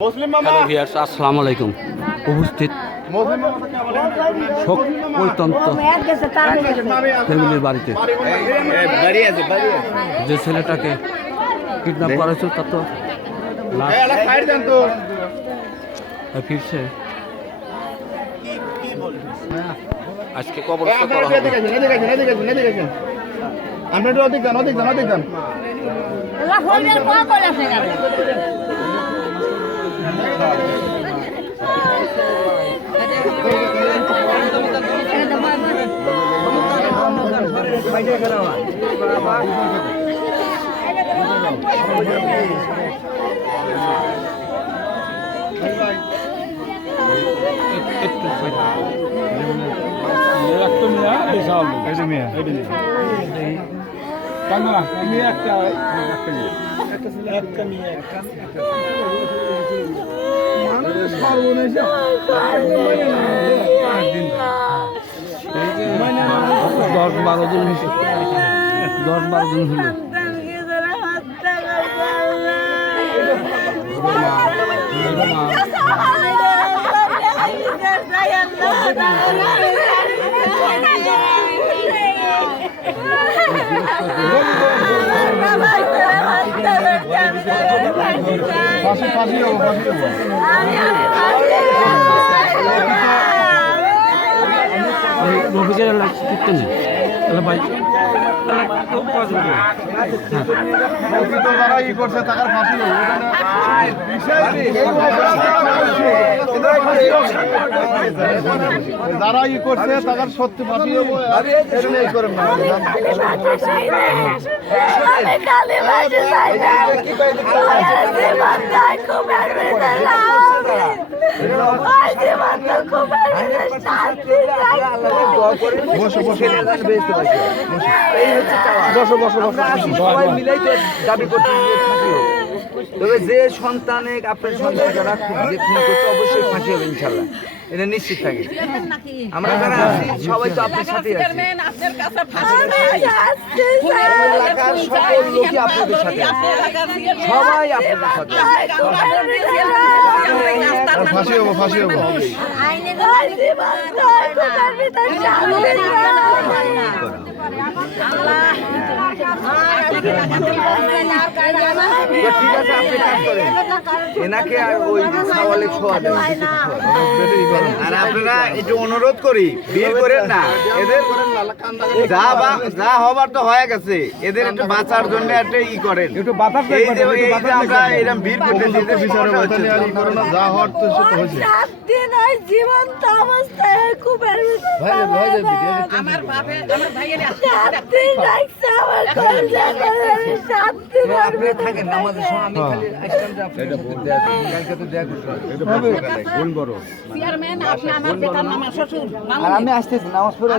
Hello viewers, আসসালামু আলাইকুম। উপস্থিত শোক পরিতন্ত ফ্যামিলির বাড়িতে যে ছেলেটাকে কিডন্যাপ করা হয়েছিল তার তো ফিরছে আজকে কবরস্থ করা হবে। দশ বারো জন হলো। রফিকের লাগতে নেই তাহলে ভাই যারা ই করছে তাদের ফাঁসি যারা ই করছে তাদের সত্যি ফাঁসি হবো করেন না। বসো বসো সবাই মিলেই তো দাবি করতে তবে যে সন্তানে আপনার সন্তান যারা যে খুন করছে অবশ্যই ফাঁসি হবে ইনশাল্লাহ, এটা নিশ্চিত থাকে। আমরা যারা আছি সবাই তো আপনার সাথে আছি, এলাকার সকল লোকই আপনাদের সাথে আছে, সবাই আপনাদের সাথে ফাঁসি হবো ফাঁসি হবো। ঠিক আছে, আপনি কাজ করেন, এনাকে আর ওই সওয়ালে ছোঁয়া দেন। আর আপনারা একটু অনুরোধ করি, ভিড় করেন না, এদের যা হবার তো হয়ে গেছে, এদের একটু বাঁচার জন্য একটা ই করেন। এই যে আমরা এরকম ভিড় করতেছি, এদের বিচারে যা হওয়ার তো সে তো হয়েছে। জীবন্ত অবস্থায় কুবের আমার ভাইয়ের আপনি থাকেন নামাজের সময়, আমি খালি আসলাম যে আপনি কালকে তো দেখা করতে চেয়ারম্যান আপনি আমার বেটার নাম শ্বশুর আর আমি আসতেছি নামাজ পড়ে